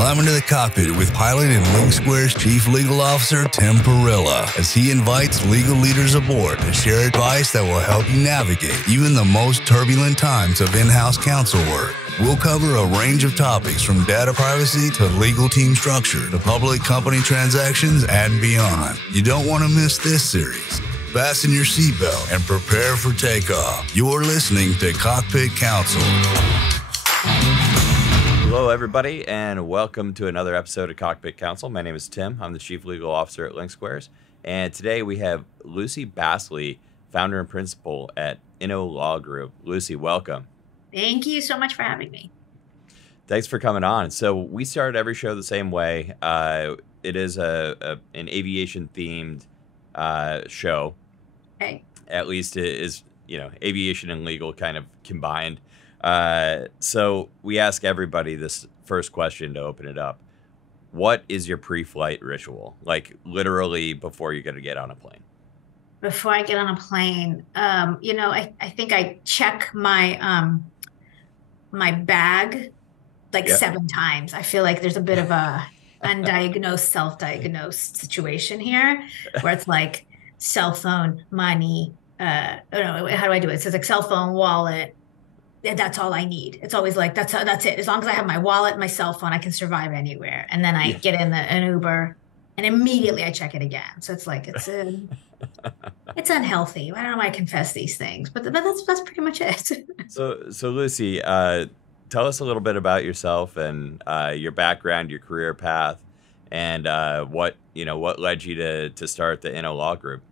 Climb into the cockpit with pilot and Link Square's Chief Legal Officer, Tim Perilla, as he invites legal leaders aboard to share advice that will help you navigate even the most turbulent times of in-house counsel work. We'll cover a range of topics from data privacy to legal team structure to public company transactions and beyond. You don't want to miss this series. Fasten your seatbelt and prepare for takeoff. You're listening to Cockpit Counsel. Hello, everybody, and welcome to another episode of Cockpit Counsel. My name is Tim. I'm the Chief Legal Officer at Link Squares, and today we have Lucy Bassli, founder and principal at Inno Law Group. Lucy, welcome. Thank you so much for having me. Thanks for coming on. So we started every show the same way. It is an aviation-themed show. Okay. At least it is, aviation and legal kind of combined. So we ask everybody this first question to open it up. What is your pre-flight ritual? Like literally before you're going to get on a plane. Before I get on a plane, I think I check my my bag like 7 times. I feel like there's a bit of a undiagnosed, self-diagnosed situation here where it's like cell phone, money, how do I do it? So it's like cell phone, wallet. That's all I need. It's always like, that's it. As long as I have my wallet, my cell phone, I can survive anywhere. And then I get in an Uber and immediately I check it again. So it's like, it's unhealthy. I don't know why I confess these things, but that's pretty much it. So Lucy, tell us a little bit about yourself and your background, your career path, and what led you to start the Inno Law Group.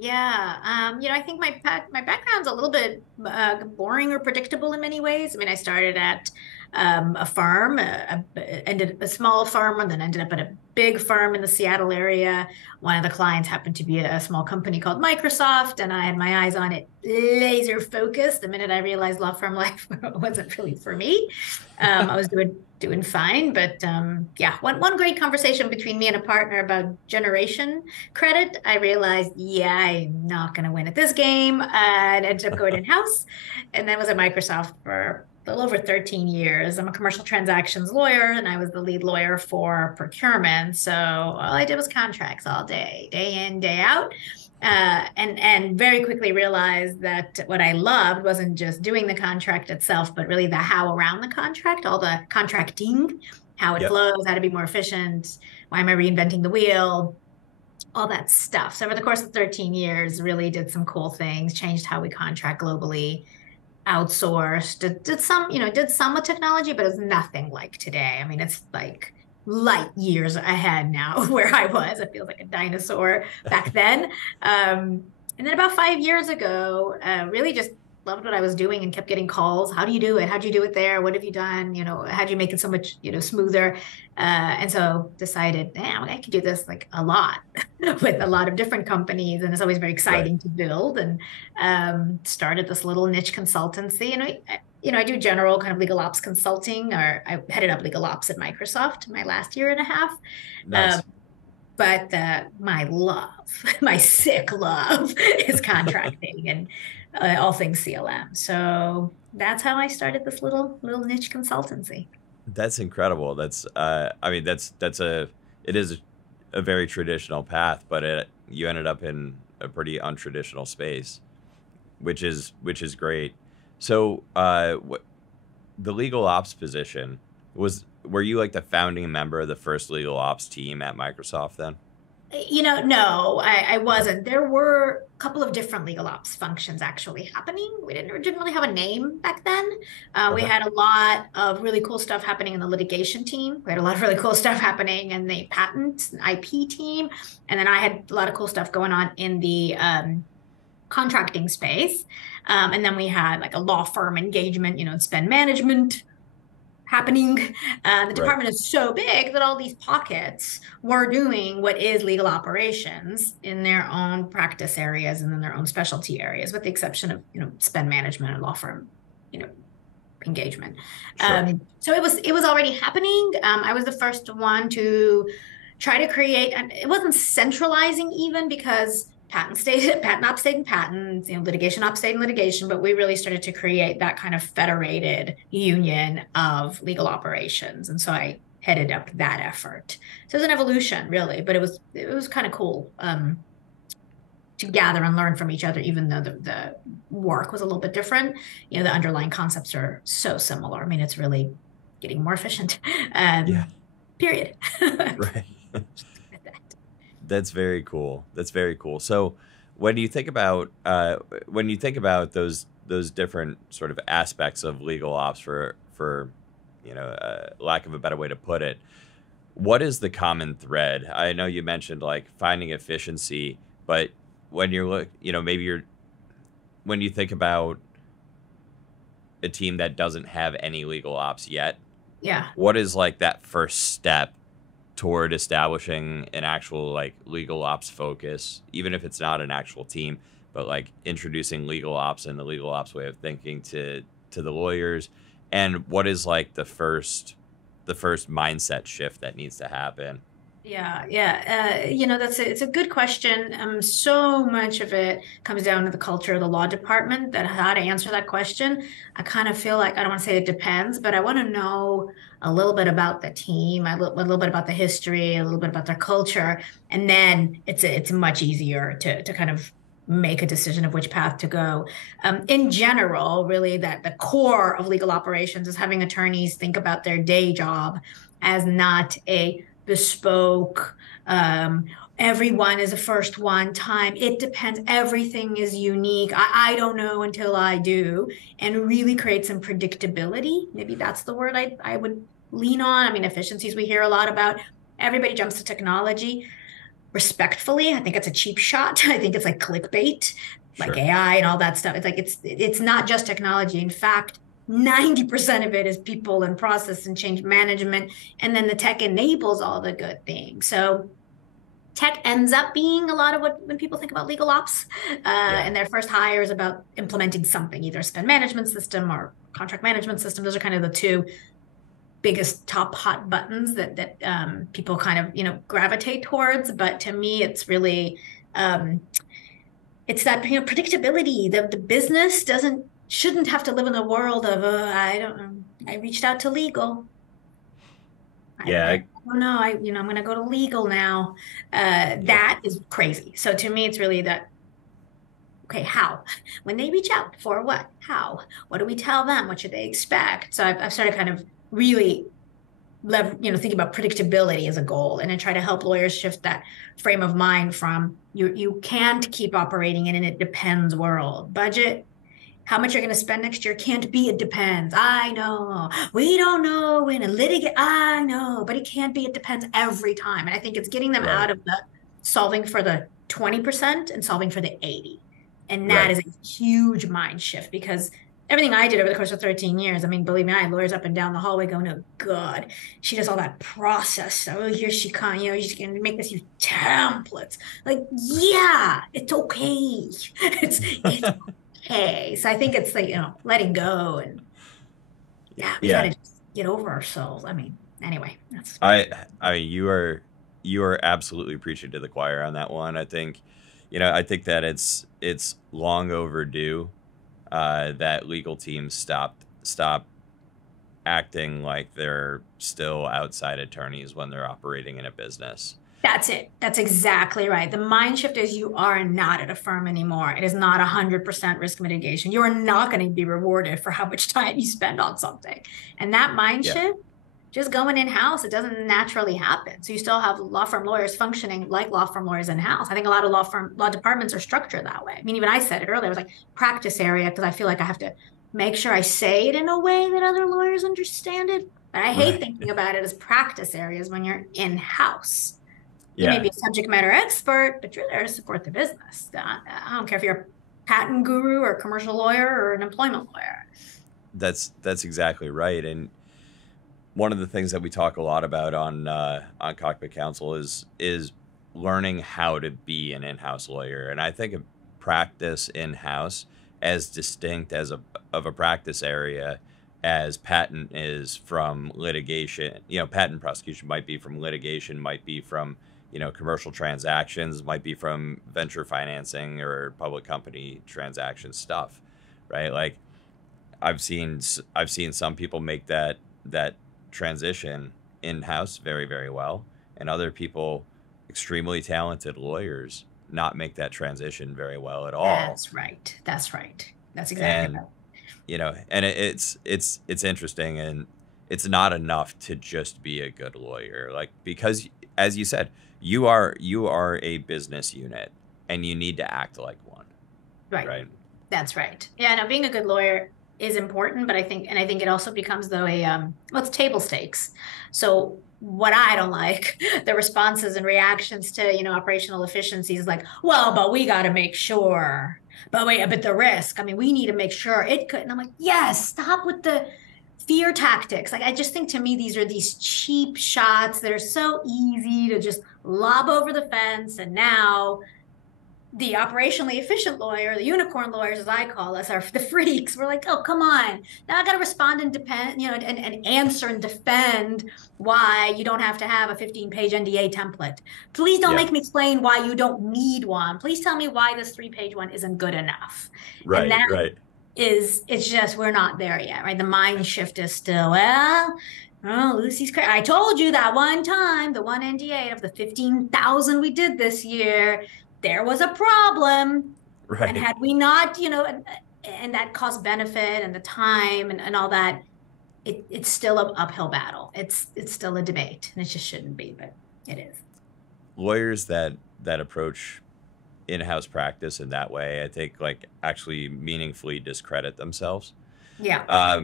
Yeah, I think my background's a little bit boring or predictable in many ways. I mean, I started at a firm, ended a small firm, and then ended up at a big firm in the Seattle area. One of the clients happened to be a small company called Microsoft, and I had my eyes on it, laser focused. The minute I realized law firm life wasn't really for me, I was doing fine. But one great conversation between me and a partner about generation credit. I realized, I'm not going to win at this game, and ended up going in-house, and then was at Microsoft for a little over 13 years. I'm a commercial transactions lawyer, and I was the lead lawyer for procurement. So all I did was contracts all day in, day out. And very quickly realized that what I loved wasn't just doing the contract itself, but really the how around the contract, all the contracting, how it flows, how to be more efficient, why am I reinventing the wheel, all that stuff. So over the course of 13 years, really did some cool things, changed how we contract globally, outsourced, did some with technology, but it's nothing like today. I mean, it's like light years ahead now where I was. It feels like a dinosaur back then. And then about 5 years ago, really just loved what I was doing and kept getting calls. How do you do it? How'd you do it there? What have you done? How'd you make it so much, smoother? And so decided, I could do this like a lot with a lot of different companies. And it's always very exciting to build, and started this little niche consultancy. And I do general kind of legal ops consulting, or I headed up legal ops at Microsoft my last year and a half. Nice. But my sick love is contracting and all things CLM. So that's how I started this little niche consultancy. That's incredible. That's it is a very traditional path, but you ended up in a pretty untraditional space, which is great. So the legal ops position, were you like the founding member of the first legal ops team at Microsoft then? No, I wasn't. There were a couple of different legal ops functions actually happening. We didn't really have a name back then. We had a lot of really cool stuff happening in the litigation team. We had a lot of really cool stuff happening in the patent and IP team. And then I had a lot of cool stuff going on in the contracting space. And then we had like a law firm engagement, spend management happening. The department is so big that all these pockets were doing what is legal operations in their own practice areas and in their own specialty areas, with the exception of, spend management and law firm, engagement. Sure. So it was already happening. I was the first one to try to create, and it wasn't centralizing even, because patent ops stayed in patents, litigation ops stayed in litigation, but we really started to create that kind of federated union of legal operations. And so I headed up that effort. So it was an evolution, really, but it was kind of cool to gather and learn from each other, even though the work was a little bit different. The underlying concepts are so similar. I mean, it's really getting more efficient. Yeah. Period. Right. That's very cool. That's very cool. So when you think about those different sort of aspects of legal ops, for lack of a better way to put it, what is the common thread? I know you mentioned like finding efficiency, but when you're when you think about a team that doesn't have any legal ops yet, Yeah. what is like that first step toward establishing an actual like legal ops focus, even if it's not an actual team, but like introducing legal ops and the legal ops way of thinking to the lawyers? And what is like the first mindset shift that needs to happen? Yeah, yeah. It's a good question. So much of it comes down to the culture of the law department, that how to answer that question. I kind of feel like, I don't want to say it depends, but I want to know a little bit about the team, a little bit about the history, a little bit about their culture, and then it's much easier to kind of make a decision of which path to go. In general, really, that the core of legal operations is having attorneys think about their day job as not a bespoke, everyone is a first one time. It depends. Everything is unique. I don't know until I do, and really create some predictability. Maybe that's the word I would lean on. I mean, efficiencies we hear a lot about. Everybody jumps to technology. Respectfully, I think it's a cheap shot. I think it's like clickbait, like Sure. AI and all that stuff. It's like it's not just technology. In fact, 90% of it is people and process and change management. And then the tech enables all the good things. So tech ends up being a lot of when people think about legal ops, and their first hire is about implementing something, either a spend management system or contract management system. Those are kind of the two biggest top hot buttons that people kind of, gravitate towards. But to me, it's really, it's that, predictability. The business shouldn't have to live in the world of I don't know. I reached out to legal. Yeah. I don't know. I'm going to go to legal now. That is crazy. So to me, it's really that. Okay, how? When they reach out, for what? How? What do we tell them? What should they expect? So I've started kind of really thinking about predictability as a goal, and then try to help lawyers shift that frame of mind from you can't keep operating in an it depends world. Budget, how much you're going to spend next year can't be it depends. I know. We don't know when a litigant, I know, but it can't be it depends every time. And I think it's getting them out of the solving for the 20% and solving for the 80. And that is a huge mind shift, because everything I did over the course of 13 years, I mean, believe me, I had lawyers up and down the hallway going, oh, God, she does all that process. Oh, here she comes, she's going to make this huge templates. Like, yeah, it's okay. It's okay. So I think it's like, letting go, and we gotta just get over ourselves. I mean, anyway, that's I mean, you are absolutely preaching to the choir on that one. I think that it's long overdue that legal teams stop acting like they're still outside attorneys when they're operating in a business. That's it. That's exactly right. The mind shift is you are not at a firm anymore. It is not 100% risk mitigation. You are not going to be rewarded for how much time you spend on something. And that mind shift, just going in-house, it doesn't naturally happen. So you still have law firm lawyers functioning like law firm lawyers in-house. I think a lot of law departments are structured that way. I mean, even I said it earlier, it was like practice area, because I feel like I have to make sure I say it in a way that other lawyers understand it. But I hate thinking about it as practice areas when you're in-house. You may be a subject matter expert, but you're there to support the business. I don't care if you're a patent guru or a commercial lawyer or an employment lawyer. That's exactly right. And one of the things that we talk a lot about on Cockpit Counsel is learning how to be an in-house lawyer. And I think of practice in-house as distinct of a practice area as patent is from litigation. Patent prosecution might be from litigation, might be from commercial transactions, might be from venture financing or public company transaction stuff, right? Like I've seen some people make that transition in-house very, very well, and other people, extremely talented lawyers, not make that transition very well at all. That's right. That's right. That's exactly right. And it's interesting, and it's not enough to just be a good lawyer, like, because as you said, you are a business unit and you need to act like one. Right. That's right. Yeah, no, being a good lawyer is important, but I think it also becomes though it's table stakes. So what I don't like, the responses and reactions to, operational efficiencies, like, well, but we got to make sure, but the risk, I mean, we need to make sure it could. And I'm like, yes, stop with the fear tactics. Like, I just think, to me, these are these cheap shots that are so easy to just lob over the fence. And now the operationally efficient lawyer, the unicorn lawyers, as I call us, are the freaks. We're like, oh, come on. Now I got to respond and depend, and answer and defend why you don't have to have a 15-page NDA template. Please don't make me explain why you don't need one. Please tell me why this 3-page one isn't good enough. Right, and right. It's just, we're not there yet, right? The mind shift is still, Lucy's crazy. I told you that one time, the one NDA of the 15,000 we did this year, there was a problem. Right. And had we not, and that cost benefit and the time and all that, it's still an uphill battle. It's still a debate, and it just shouldn't be, but it is. Lawyers that approach in-house practice in that way, I think, like, actually meaningfully discredit themselves. Yeah.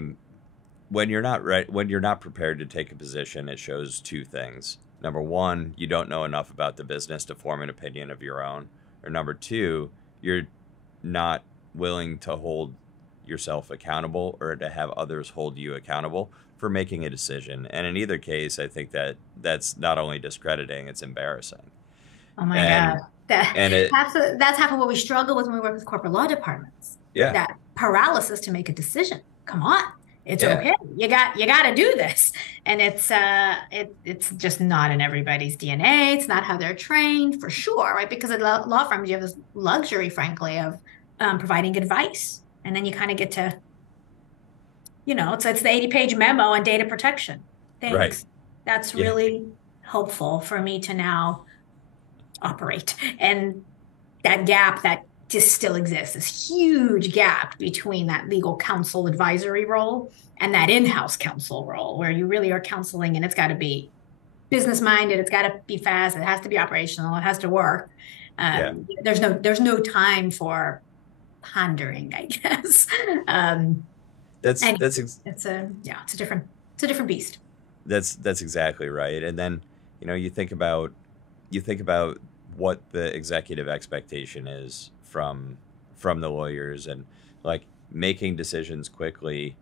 When you're not prepared to take a position, it shows two things. Number one, you don't know enough about the business to form an opinion of your own. Or number two, you're not willing to hold yourself accountable or to have others hold you accountable for making a decision. And in either case, I think that's not only discrediting, it's embarrassing. Oh my God. That's half of what we struggle with when we work with corporate law departments. Yeah. That paralysis to make a decision. Come on. It's okay. You got to do this. And it's just not in everybody's DNA. It's not how they're trained, for sure, right? Because at law firms, you have this luxury, frankly, of providing advice. And then you kind of get to, it's the 80-page memo on data protection. Thanks. Right. That's really helpful for me to now operate. And that gap that just still exists, this huge gap between that legal counsel advisory role and that in-house counsel role, where you really are counseling, and it's got to be business minded, it's got to be fast, it has to be operational, it has to work. There's no time for pondering, I guess. It's a different beast. That's exactly right. And then, you think about what the executive expectation is from the lawyers, and, like, making decisions quickly,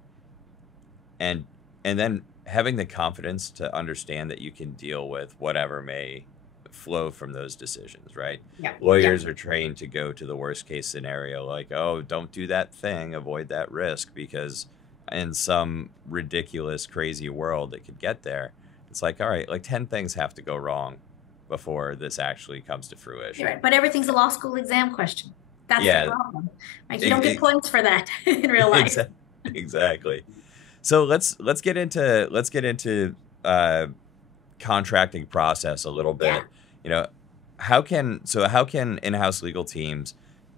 and then having the confidence to understand that you can deal with whatever may flow from those decisions, right? Yeah. Lawyers are trained to go to the worst case scenario, like, oh, don't do that thing, avoid that risk, because in some ridiculous, crazy world it could get there. It's like, all right, like 10 things have to go wrong before this actually comes to fruition. Right. But everything's a law school exam question. That's the problem. Like, you don't get points for that in real life. Exactly. So let's get into contracting process a little bit. Yeah. How can in-house legal teams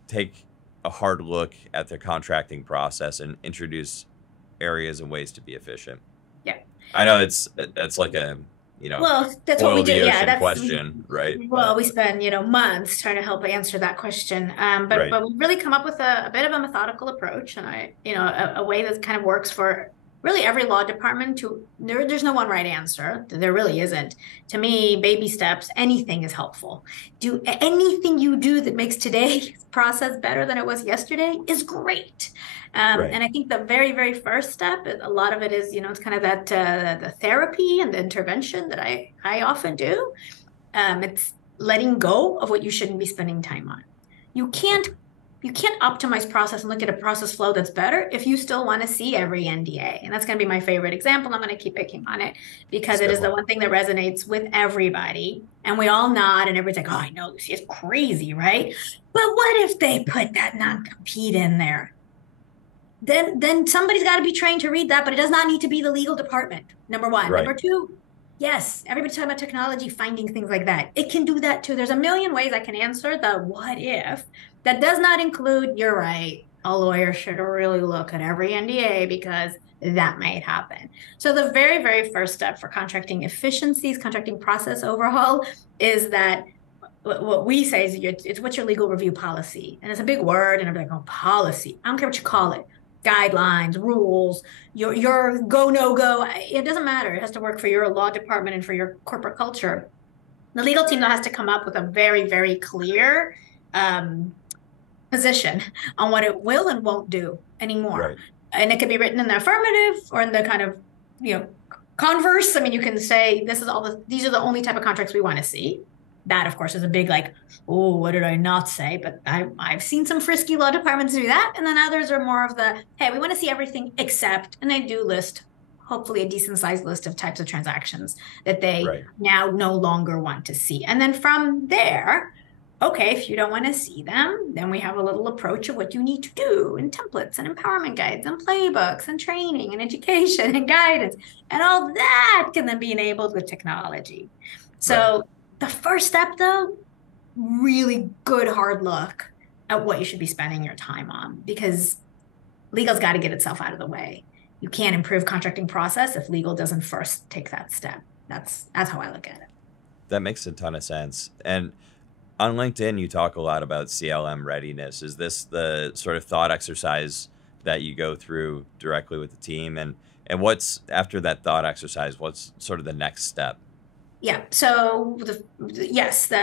take a hard look at their contracting process and introduce areas and ways to be efficient? Yeah. I know it's like a well, that's what we do. Yeah, that's question, right? Well, we spend months trying to help answer that question. But we really come up with a bit of a methodical approach, and a way that kind of works for really every law department. There's no one right answer. There really isn't. To me, baby steps, anything is helpful. Do anything you do that makes today's process better than it was yesterday is great. And I think the very, very first step, a lot of it is, it's kind of that the therapy and the intervention that I often do. It's letting go of what you shouldn't be spending time on. You can't optimize process and look at a process flow that's better if you still want to see every NDA. And that's going to be my favorite example. I'm going to keep picking on it because it is the one thing that resonates with everybody. And we all nod and everybody's like, oh, I know, Lucy, it's crazy, right? But what if they put that non-compete in there? Then somebody's got to be trained to read that, but it does not need to be the legal department, number one. Right. Number two, Yes, everybody's talking about technology, finding things like that. It can do that too. There's a million ways I can answer the what if. That does not include, you're right, a lawyer should really look at every NDA because that might happen. So the very, very first step for contracting efficiencies, contracting process overhaul is that what we say is it's what's your legal review policy? And it's a big word, and I'm like, oh, policy. I don't care what you call it. Guidelines, rules, your go, no go. It doesn't matter. It has to work for your law department and for your corporate culture. The legal team, though, has to come up with a very, very clear position on what it will and won't do anymore. Right. And it can be written in the affirmative or in the kind of, converse. I mean, you can say these are the only type of contracts we want to see. That, of course, is a big like, oh, what did I not say? But I've seen some frisky law departments do that. And then others are more of the, hey, we want to see everything except, and they do list, hopefully a decent sized list of types of transactions that they now no longer want to see. And then from there, okay, if you don't want to see them, then we have a little approach of what you need to do and templates and empowerment guides and playbooks and training and education and guidance. And all that can then be enabled with technology. So the first step, though, really good hard look at what you should be spending your time on, because legal's got to get itself out of the way. You can't improve contracting process if legal doesn't first take that step. That's how I look at it. That makes a ton of sense. And on LinkedIn, you talk a lot about CLM readiness. Is this the sort of thought exercise that you go through directly with the team? And what's after that thought exercise, what's sort of the next step? Yeah. So the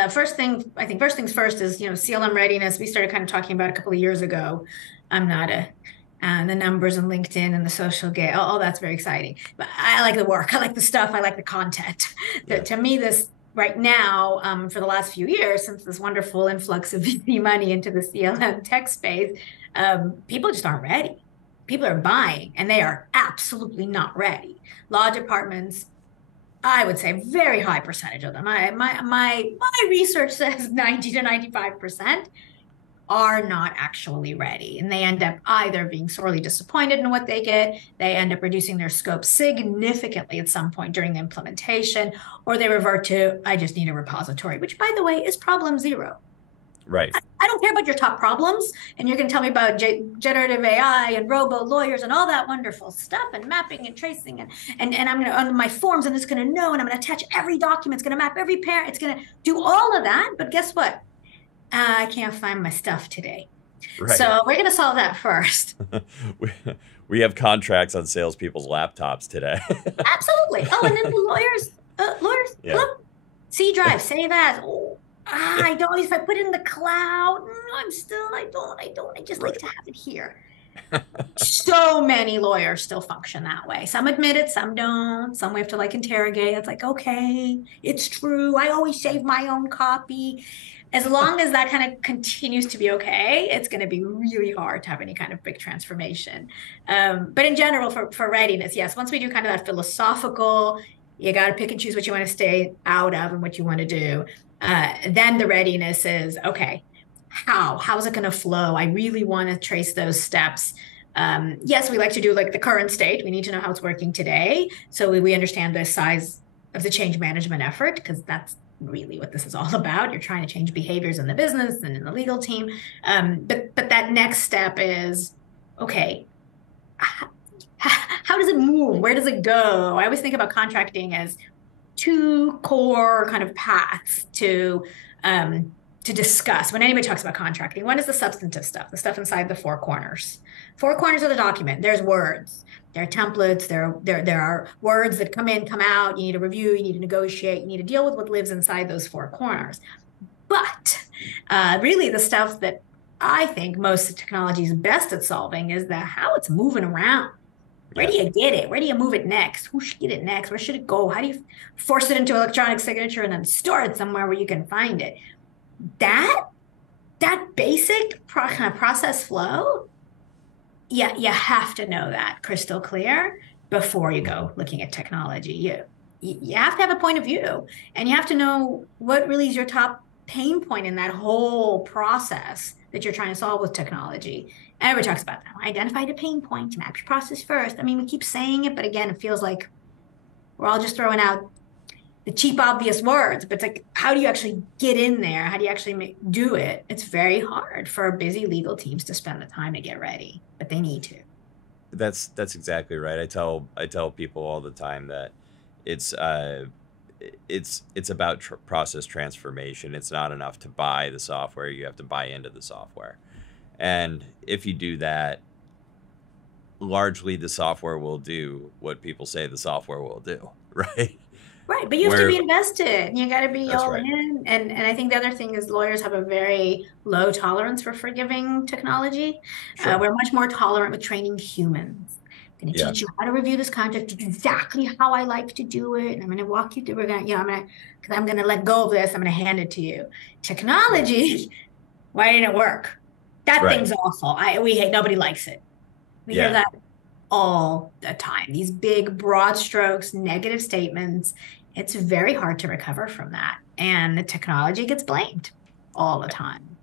first things first is, CLM readiness. We started kind of talking about a couple of years ago. I'm not the numbers and LinkedIn and the social game. Oh, that's very exciting. But I like the work. I like the stuff. I like the content. Yeah. To me, this right now, for the last few years, since this wonderful influx of VC money into the CLM tech space, people just aren't ready. People are buying, and they are absolutely not ready. Law departments, I would say very high percentage of them. My research says 90 to 95% are not actually ready. And they end up either being sorely disappointed in what they get, they end up reducing their scope significantly at some point during the implementation, or they revert to, I just need a repository, which, by the way, is problem zero. Right. I don't care about your top problems, and you're going to tell me about generative AI and robo lawyers and all that wonderful stuff and mapping and tracing and I'm going to on my forms, and it's going to know, and I'm going to attach every document. It's going to map every parent. It's going to do all of that. But guess what? I can't find my stuff today. Right. So we're going to solve that first. We have contracts on salespeople's laptops today. Absolutely. Oh, and then the lawyers, yeah. Look, C drive, save as. Oh. I don't, if I put it in the cloud, I just like to have it here. So many lawyers still function that way. Some admit it, some don't. Some we have to interrogate. It's like, okay, it's true. I always save my own copy. As long as that kind of continues to be okay, it's going to be really hard to have any kind of big transformation. But in general, for readiness, yes, once we do kind of that philosophical, you got to pick and choose what you want to stay out of and what you want to do. Then the readiness is, okay, how's it going to flow? I really want to trace those steps. Yes, we like to do the current state. We need to know how it's working today. So we understand the size of the change management effort, because that's really what this is all about. You're trying to change behaviors in the business and in the legal team. But that next step is, okay, how does it move? Where does it go? I always think about contracting as two core kind of paths to discuss when anybody talks about contracting. One is the substantive stuff, the stuff inside the four corners. Four corners of the document. There's words. There are templates. There are words that come in, come out. You need to review. You need to negotiate. You need to deal with what lives inside those four corners. But really, the stuff that I think most technology is best at solving is how it's moving around. Where do you get it? Where do you move it next? Who should get it next? Where should it go? How do you force it into electronic signature and then store it somewhere where you can find it? That basic kind of process flow, you have to know that crystal clear before you go looking at technology. You have to have a point of view, and you have to know what really is your top pain point in that whole process that you're trying to solve with technology. Everybody talks about that. Identify the pain point, map your process first. I mean, we keep saying it, but again, it feels like we're all just throwing out the cheap, obvious words, but it's like, how do you actually get in there? How do you actually do it? It's very hard for busy legal teams to spend the time to get ready, but they need to. That's exactly right. I tell people all the time that it's it's about process transformation. It's not enough to buy the software. You have to buy into the software. And if you do that, largely the software will do what people say the software will do, right? Right, but you have to Where be invested. You got to be that's all right. in. And I think the other thing is lawyers have a very low tolerance for forgiving technology. Sure. We're much more tolerant with training humans. I'm going to Yeah. teach you how to review this contract exactly how I like to do it. And I'm going to walk you through. Because I'm going to let go of this. I'm going to hand it to you. Technology, why didn't it work? That Right. thing's awful. We hate. Nobody likes it. We hear Yeah. that all the time. These big, broad strokes, negative statements. It's very hard to recover from that. And the technology gets blamed all the time.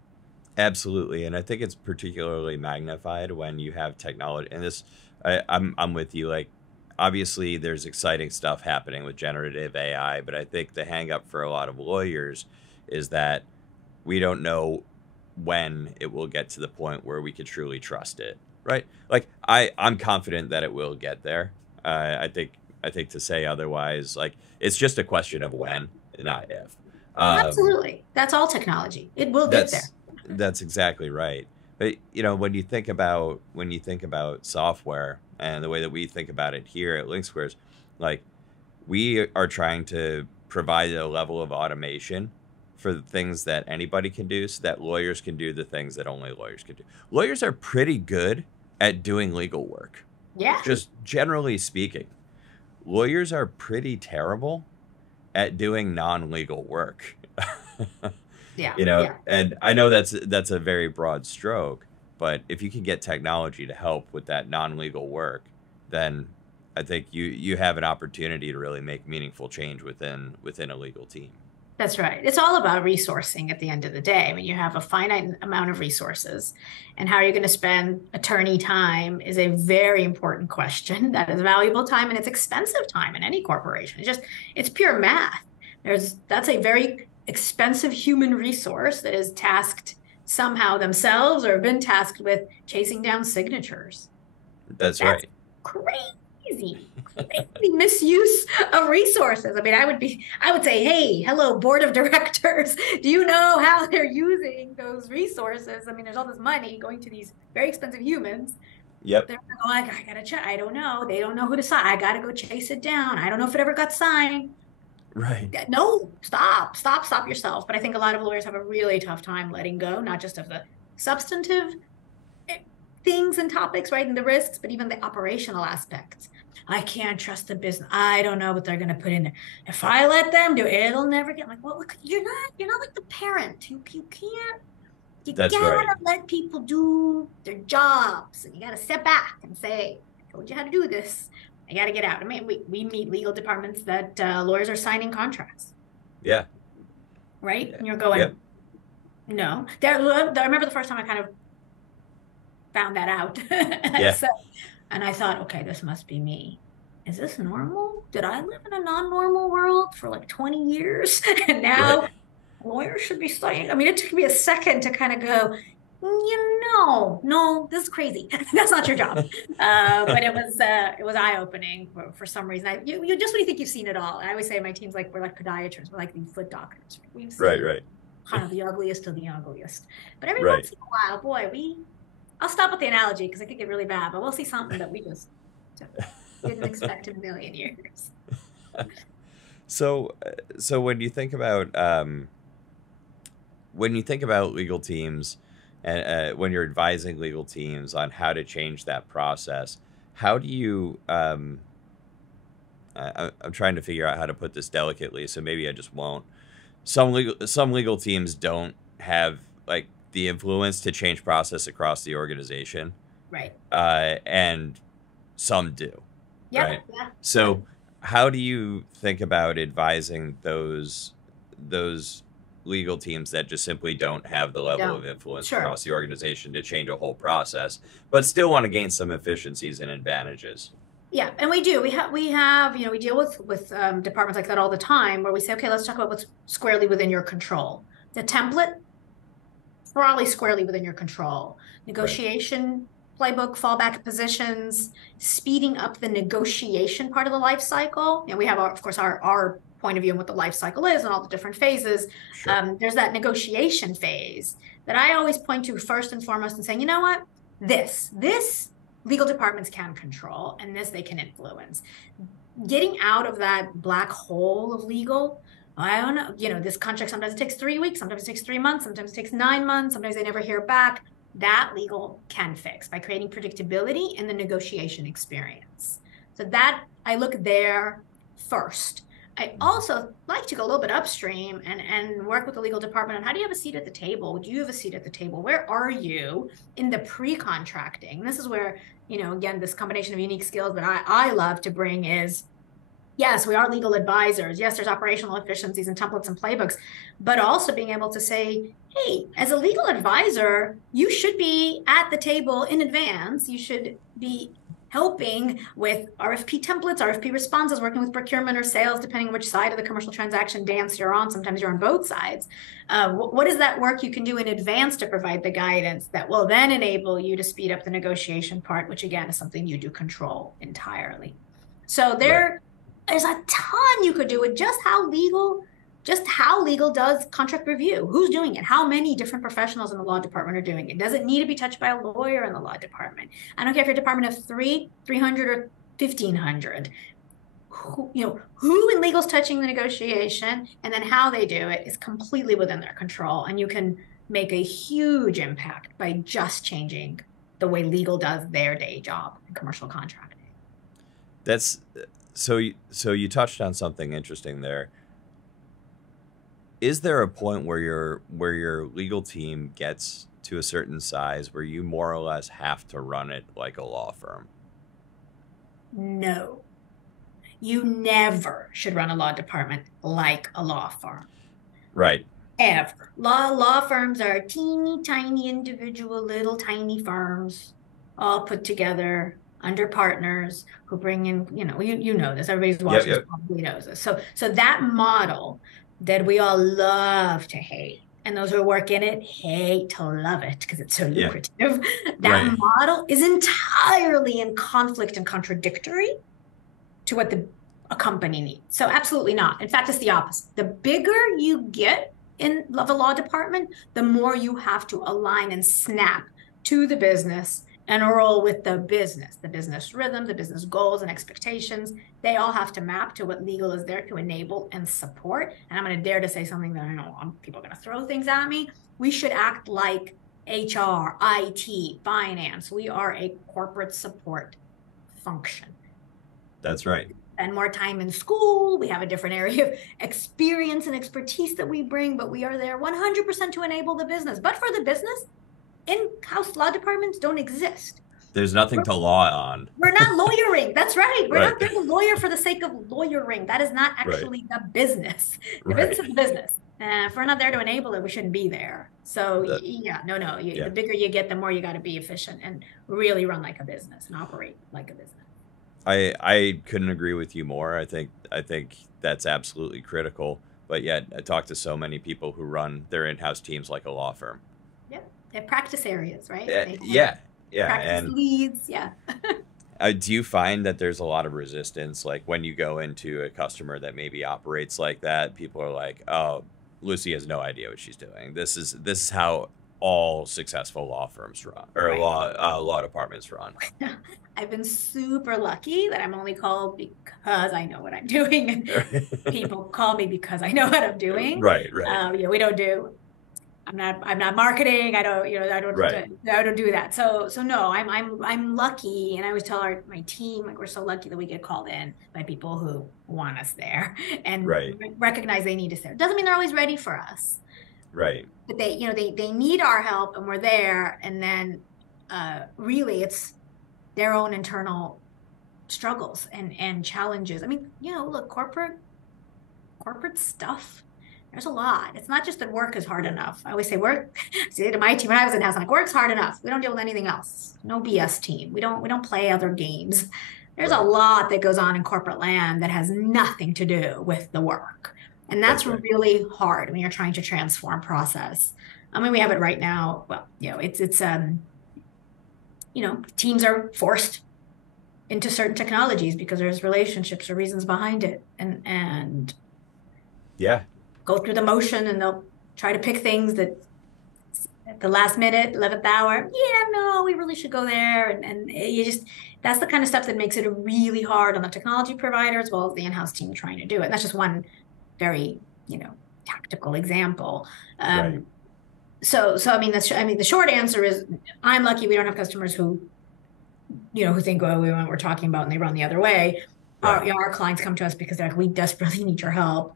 Absolutely. And I think it's particularly magnified when you have technology. And this, I'm with you. Like, obviously, there's exciting stuff happening with generative AI, but I think the hang up for a lot of lawyers is that we don't know when it will get to the point where we could truly trust it, right? Like, I'm confident that it will get there. I think to say otherwise, like, it's just a question of when, not if. Absolutely. That's all technology. It will get there. That's exactly right. But when you think about software and the way that we think about it here at LinkSquares, like, we are trying to provide a level of automation for the things that anybody can do so that lawyers can do the things that only lawyers can do. Lawyers are pretty good at doing legal work. Yeah. Just generally speaking. Lawyers are pretty terrible at doing non-legal work. Yeah. And I know that's a very broad stroke, but if you can get technology to help with that non-legal work, then I think you have an opportunity to really make meaningful change within a legal team. That's right. It's all about resourcing at the end of the day. I mean, you have a finite amount of resources, and how you're going to spend attorney time is a very important question. That is valuable time, and it's expensive time in any corporation. It's pure math. That's a very expensive human resource that is tasked somehow themselves or been tasked with chasing down signatures. That's right. Crazy misuse of resources. I mean, I would say, hey, hello, board of directors. Do you know how they're using those resources? I mean, there's all this money going to these very expensive humans. Yep. They're like, I gotta check. I don't know. They don't know who to sign. I gotta go chase it down. I don't know if it ever got signed. Right. No, stop yourself. But I think a lot of lawyers have a really tough time letting go, not just of the substantive things and topics, right, and the risks, but even the operational aspects. I can't trust the business. I don't know what they're going to put in there. If I let them do it, it'll never get. I'm like, well, look, you're not like the parent. You can't. That's gotta right. let people do their jobs, and you gotta step back and say, I told you how to do this. I gotta get out. I mean, we meet legal departments that lawyers are signing contracts. Yeah. Right? Yeah. And you're going, Yep. No. I remember the first time I kind of found that out. Yeah. And I thought, okay, this must be me. Is this normal? Did I live in a non-normal world for like 20 years? And now Right. lawyers should be studying. I mean, it took me a second to kind of go, no, this is crazy. That's not your job. But it was eye-opening for some reason. You just when you think you've seen it all. I always say my team's like, we're like podiatrists. We're like these foot doctors. We've seen Right. kind of the ugliest of the ugliest. But every Right. once in a while, boy, I'll stop with the analogy because I think it's really bad, but we'll see something that we just didn't expect in a million years. So when you think about legal teams and when you're advising legal teams on how to change that process, how do you I'm trying to figure out how to put this delicately, so maybe I just won't. Some legal teams don't have like the influence to change process across the organization. Right. And some do. Yeah. Right. Yeah. So how do you think about advising those legal teams that just simply don't have the level of influence Sure. across the organization to change a whole process, but still want to gain some efficiencies and advantages? Yeah, and we do. We deal with departments like that all the time, where we say, okay, let's talk about what's squarely within your control. The template, probably squarely within your control. Negotiation playbook, fallback positions, speeding up the negotiation part of the life cycle. And we have, of course, our point of view on what the life cycle is and all the different phases. Sure. There's that negotiation phase that I always point to first and foremost and saying, you know what, this legal departments can control, and this they can influence. Getting out of that black hole of legal, I don't know, this contract sometimes it takes 3 weeks, sometimes it takes 3 months, sometimes it takes 9 months, sometimes they never hear back. That legal can fix by creating predictability in the negotiation experience. So that I look there first. I also like to go a little bit upstream and work with the legal department on how do you have a seat at the table? Do you have a seat at the table? Where are you in the pre-contracting? This is where, again, this combination of unique skills that I love to bring is, yes, we are legal advisors. Yes, there's operational efficiencies and templates and playbooks, but also being able to say, hey, as a legal advisor, you should be at the table in advance. You should be helping with RFP templates, RFP responses, working with procurement or sales, depending on which side of the commercial transaction dance you're on. Sometimes you're on both sides. What is that work you can do in advance to provide the guidance that will then enable you to speed up the negotiation part, which again is something you do control entirely. So there's a ton you could do with just how legal does contract review. Who's doing it? How many different professionals in the law department are doing it? Does it need to be touched by a lawyer in the law department? I don't care if you're a department of 300, or 1,500. Who in legal is touching the negotiation, and then how they do it is completely within their control. And you can make a huge impact by just changing the way legal does their day job in commercial contracting. That's so you touched on something interesting there. Is there a point where your legal team gets to a certain size where you more or less have to run it like a law firm? No. You never should run a law department like a law firm. Right. Ever. Law firms are teeny tiny individual little tiny firms all put together under partners who bring in, you know this, everybody's watching this probably knows this. So that model that we all love to hate, and those who work in it hate to love it because it's so lucrative. That model is entirely in conflict and contradictory to what a company needs. So absolutely not. In fact, it's the opposite. The bigger you get in the law department, the more you have to align and snap to the business and roll with the business rhythm, the business goals and expectations. They all have to map to what legal is there to enable and support. And I'm going to dare to say something that I know people are going to throw things at me. We should act like HR, IT, finance. We are a corporate support function. That's right. Spend more time in school. We have a different area of experience and expertise that we bring, but we are there 100% to enable the business. But for the business, in-house law departments don't exist. There's nothing to law on. We're not lawyering. That's right. We're not there to lawyer for the sake of lawyering. That is not actually the business. The business is the business. If we're not there to enable it, we shouldn't be there. So the bigger you get, the more you got to be efficient and really run like a business and operate like a business. I couldn't agree with you more. I think that's absolutely critical. But yet I talk to so many people who run their in-house teams like a law firm. They have practice areas, right? Practice leads, do you find that there's a lot of resistance, like when you go into a customer that maybe operates like that? People are like, "Oh, Lucy has no idea what she's doing. This is how all successful law firms run, or law departments run." I've been super lucky that I'm only called because I know what I'm doing, and people call me because I know what I'm doing. Right. We don't do. I'm not marketing. I don't do that. So no, I'm lucky, and I always tell my team, like, we're so lucky that we get called in by people who want us there and recognize they need us there. Doesn't mean they're always ready for us. Right. But they need our help, and we're there. And then really it's their own internal struggles and challenges. I mean, look, corporate stuff. There's a lot. It's not just that work is hard enough. I always say say to my team when I was in house, I'm like, work's hard enough. We don't deal with anything else. No BS team. We don't play other games. There's a lot that goes on in corporate land that has nothing to do with the work. And that's right. really hard when you're trying to transform process. I mean, we have it right now. Well, teams are forced into certain technologies because there's relationships or reasons behind it, and Yeah. go through the motion, and they'll try to pick things that at the last minute, 11th hour, yeah, no, we really should go there. And that's the kind of stuff that makes it really hard on the technology provider as well as the in-house team trying to do it. And that's just one very, tactical example. Right. So I mean, the short answer is I'm lucky we don't have customers who think, oh, we're talking about, and they run the other way. Right. Our clients come to us because they're like, we desperately need your help.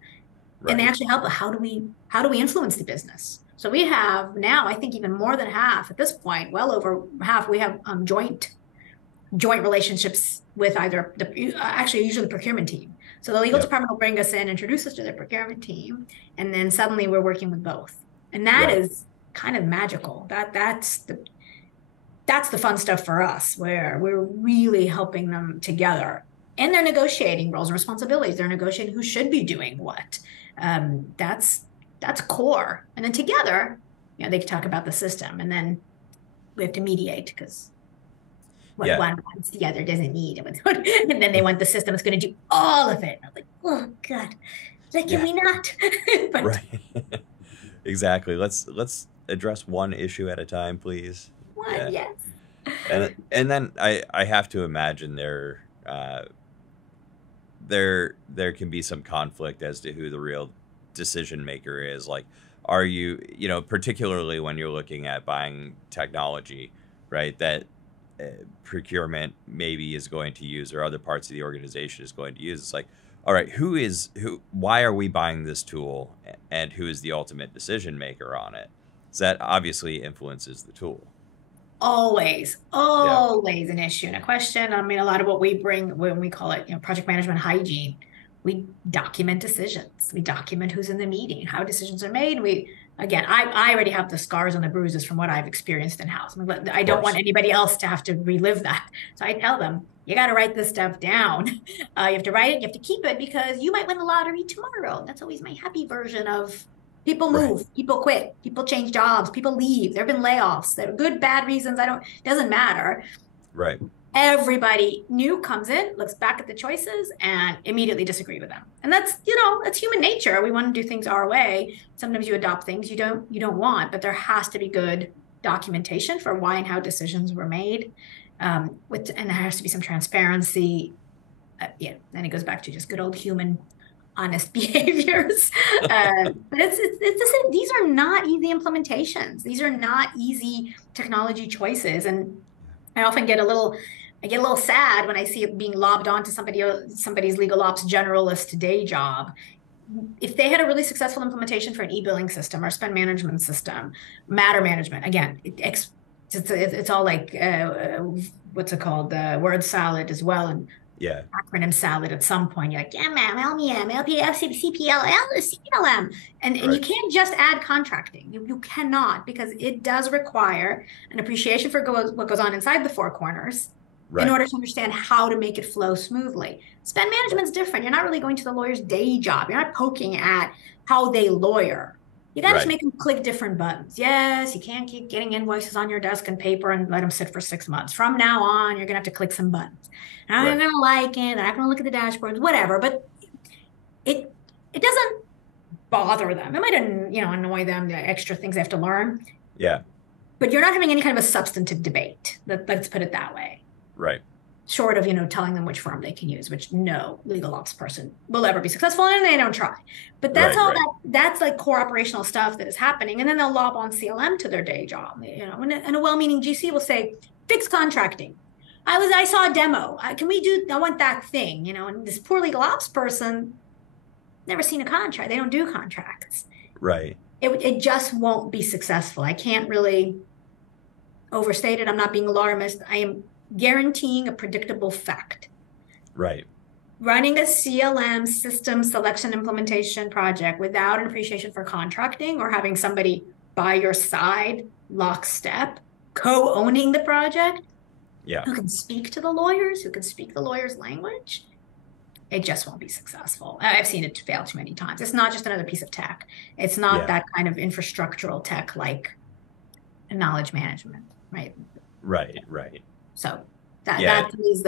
Right. And they actually help. How do we influence the business? So we have now, I think even more than half at this point, well over half, we have joint relationships with either usually the procurement team. So the legal department will bring us in, introduce us to their procurement team, and then suddenly we're working with both. And that is kind of magical. That's the fun stuff for us, where we're really helping them together. And they're negotiating roles and responsibilities. They're negotiating who should be doing what. That's core. And then together, they can talk about the system, and then we have to mediate because what one wants the other doesn't need. And then they want the system that's going to do all of it. I'm like, oh God, can we not? Right. Exactly. Let's address one issue at a time, please. Yes. And then I have to imagine there can be some conflict as to who the real decision maker is. Like, are you, particularly when you're looking at buying technology, right, that procurement maybe is going to use, or other parts of the organization is going to use. It's like, all right, why are we buying this tool, and who is the ultimate decision maker on it? So that obviously influences the tool. Always an issue and a question. I mean, a lot of what we bring when we call it, project management hygiene, we document decisions. We document who's in the meeting, how decisions are made. I already have the scars and the bruises from what I've experienced in-house. I don't want anybody else to have to relive that. So I tell them, you got to write this stuff down. You have to write it. You have to keep it because you might win the lottery tomorrow. That's always my happy version of people move, people quit, people change jobs, people leave. There have been layoffs. There are good, bad reasons. Doesn't matter. Right. Everybody new comes in, looks back at the choices, and immediately disagree with them. And that's human nature. We want to do things our way. Sometimes you adopt things you don't want, but there has to be good documentation for why and how decisions were made. And there has to be some transparency. And it goes back to just good old human honest behaviors. But these are not easy implementations. These are not easy technology choices. And I often get a little sad when I see it being lobbed onto somebody's legal ops generalist day job. If they had a really successful implementation for an e-billing system or spend management system, matter management, again, it's all like, what's it called? The word salad as well. And acronym salad at some point. You're like, yeah, ma'am, LMM, LPF, CLM. And you can't just add contracting. You cannot, because it does require an appreciation for what goes on inside the four corners in order to understand how to make it flow smoothly. Spend management's different. You're not really going to the lawyer's day job. You're not poking at how they lawyer. You got to make them click different buttons. Yes, you can't keep getting invoices on your desk and paper and let them sit for 6 months. From now on, you're going to have to click some buttons. Now they're going to like it. They're not going to look at the dashboards, whatever. But it doesn't bother them. It might annoy them, the extra things they have to learn. Yeah. But you're not having any kind of a substantive debate. Let's put it that way. Right. Short of, telling them which firm they can use, which no legal ops person will ever be successful in, and they don't try. But that's that's like core operational stuff that is happening. And then they'll lob on CLM to their day job. And a well-meaning GC will say, fix contracting. I saw a demo. I want that thing, and this poor legal ops person never seen a contract. They don't do contracts. Right. It just won't be successful. I can't really overstate it. I'm not being alarmist. I am guaranteeing a predictable fact. Right. Running a CLM system selection implementation project without an appreciation for contracting, or having somebody by your side, lockstep, co-owning the project, Yeah. who can speak to the lawyers, who can speak the lawyers' language, it just won't be successful. I've seen it fail too many times. It's not just another piece of tech. It's not Yeah. that kind of infrastructural tech like knowledge management, right? Right. Right. So that Yeah. that is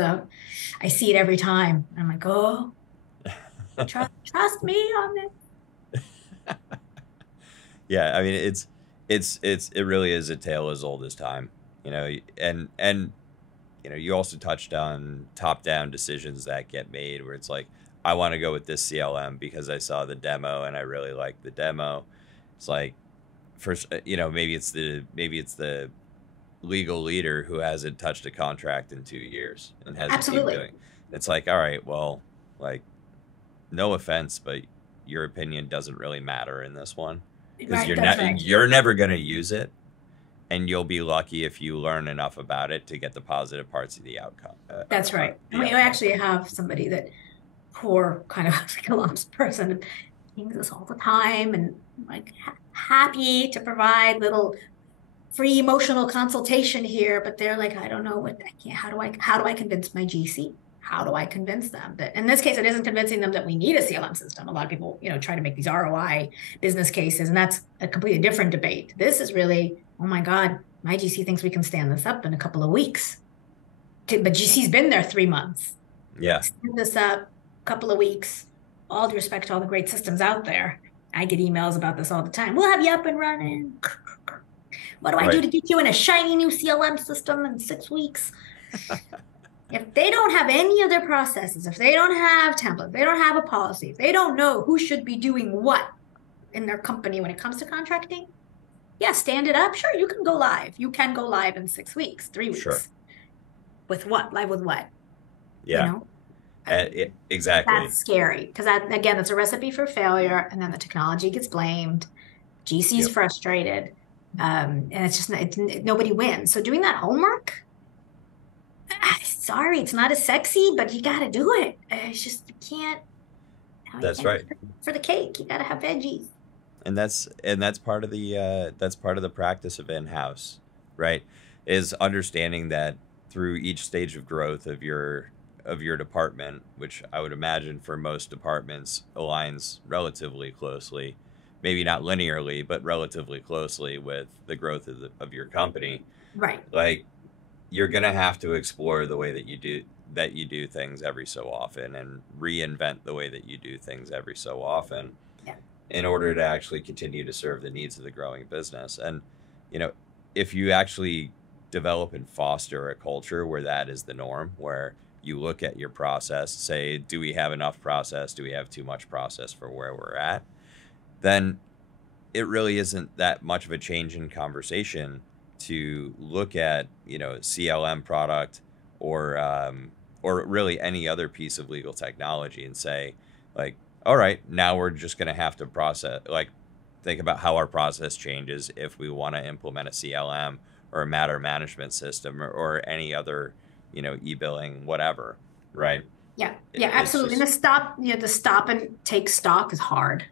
I see it every time. I'm like, oh, trust me on this. Yeah. I mean, it really is a tale as old as time, and you also touched on top-down decisions that get made where it's like, I want to go with this CLM because I saw the demo and I really like the demo. It's like, first, maybe it's the legal leader who hasn't touched a contract in 2 years and has a team Absolutely. doing. It's like, all right, well, like, no offense, but your opinion doesn't really matter in this one because Right, that's right. you're never going to use it. And you'll be lucky if you learn enough about it to get the positive parts of the outcome. That's right. We actually have somebody that poor kind of legal ops person uses this all the time and like happy to provide little free emotional consultation here, but they're like, I don't know what I can't. How do I convince my GC? How do I convince them that in this case, it isn't convincing them that we need a CLM system. A lot of people, try to make these ROI business cases, and that's a completely different debate. This is really, oh my God, my GC thinks we can stand this up in a couple of weeks. But GC's been there 3 months. Yeah. Stand this up a couple of weeks. All due respect to all the great systems out there. I get emails about this all the time. We'll have you up and running. What do I do to get you in a shiny new CLM system in 6 weeks? If they don't have any of their processes, if they don't have templates, they don't have a policy, if they don't know who should be doing what in their company when it comes to contracting, yeah, stand it up. Sure, you can go live. You can go live in 6 weeks, 3 weeks. Sure. With what? Live with what? Yeah. Exactly. That's scary because again, that's a recipe for failure, and then the technology gets blamed. GC's frustrated, and it's just nobody wins. So doing that homework. Sorry, it's not as sexy, but you got to do it. It's just, you can't. That's right. For the cake, you got to have veggies. And that's part of the practice of in-house, right? Is understanding that through each stage of growth of your department, which I would imagine for most departments aligns relatively closely, maybe not linearly, but relatively closely with the growth of your company. Right. Like, you're going to have to explore the way that you do things every so often and reinvent the way that you do things every so often in order to actually continue to serve the needs of the growing business. And, if you actually develop and foster a culture where that is the norm, where you look at your process, say, do we have enough process? Do we have too much process for where we're at? Then it really isn't that much of a change in conversation to look at, CLM product or really any other piece of legal technology and say, like, all right, now we're just going to have to think about how our process changes if we want to implement a CLM or a matter management system or any other, e-billing, whatever, right? Yeah, absolutely. And the stop and take stock is hard.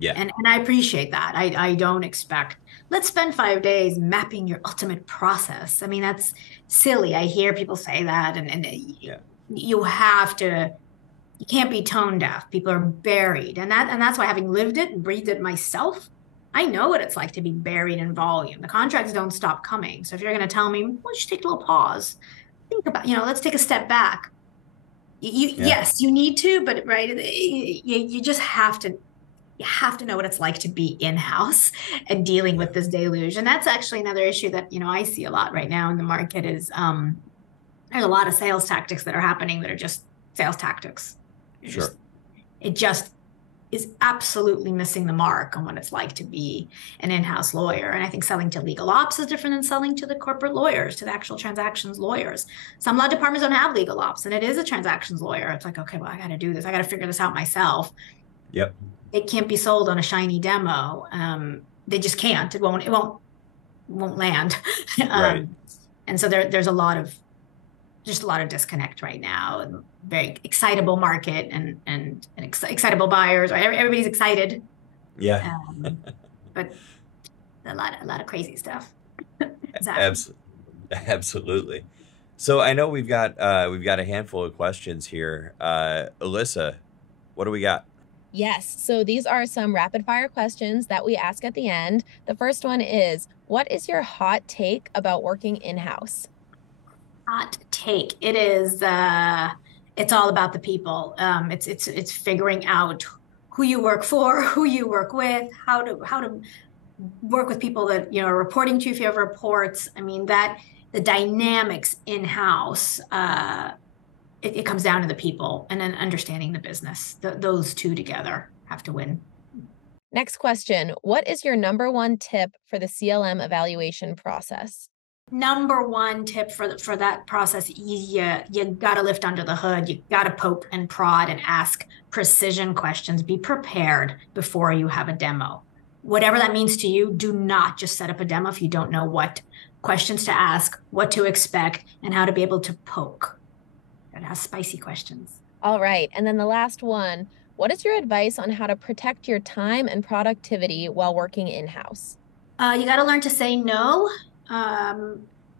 Yeah. And I appreciate that. I don't expect, let's spend 5 days mapping your ultimate process. I mean, that's silly. I hear people say that, and you can't be tone deaf. People are buried. And that's why, having lived it and breathed it myself, I know what it's like to be buried in volume. The contracts don't stop coming. So if you're going to tell me, well, just take a little pause, think about, let's take a step back. Yes, you need to, but right, you just have to. You have to know what it's like to be in-house and dealing with this deluge. And that's actually another issue that, I see a lot right now in the market is there's a lot of sales tactics that are happening that are just sales tactics. Sure. It just is absolutely missing the mark on what it's like to be an in-house lawyer. And I think selling to legal ops is different than selling to the corporate lawyers, to the actual transactions lawyers. Some law departments don't have legal ops, and it is a transactions lawyer. It's like, okay, well, I got to do this. I got to figure this out myself. Yep. It can't be sold on a shiny demo. They just can't. It won't land. Right. And so there's a lot of disconnect right now. And very excitable market and excitable buyers. Right? Everybody's excited. Yeah. But a lot of crazy stuff. Absolutely. So I know we've got a handful of questions here. Alyssa, what do we got? Yes, so these are some rapid fire questions that we ask at the end. The first one is, what is your hot take about working in-house? Hot take. It is, it's all about the people. It's figuring out who you work for, who you work with, how to work with people that, you know, are reporting to you if you have reports. I mean, that the dynamics in-house, it comes down to the people and then understanding the business. Those two together have to win. Next question, what is your number one tip for the CLM evaluation process? Number one tip for that process, you got to lift under the hood. You got to poke and prod and ask precision questions. Be prepared before you have a demo. Whatever that means to you, do not just set up a demo if you don't know what questions to ask, what to expect, and how to be able to poke. Got to ask spicy questions. All right, and then the last one, what is your advice on how to protect your time and productivity while working in-house? You got to learn to say no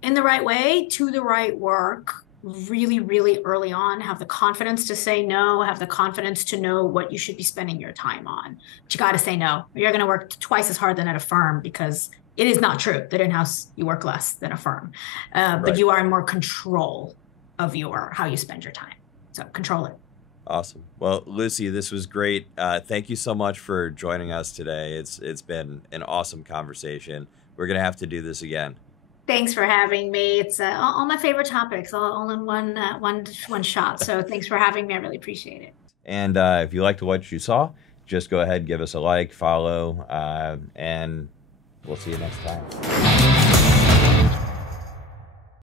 in the right way to the right work really, really early on. Have the confidence to say no, have the confidence to know what you should be spending your time on. But you got to say no. You're going to work twice as hard than at a firm, because it is not true that in-house you work less than a firm, but you are in more control of how you spend your time. So control it. Awesome. Well, Lucy, this was great. Thank you so much for joining us today. It's been an awesome conversation. We're going to have to do this again. Thanks for having me. It's all my favorite topics, all in one shot. So thanks for having me. I really appreciate it. And if you liked what you saw, just go ahead, give us a like, follow, and we'll see you next time.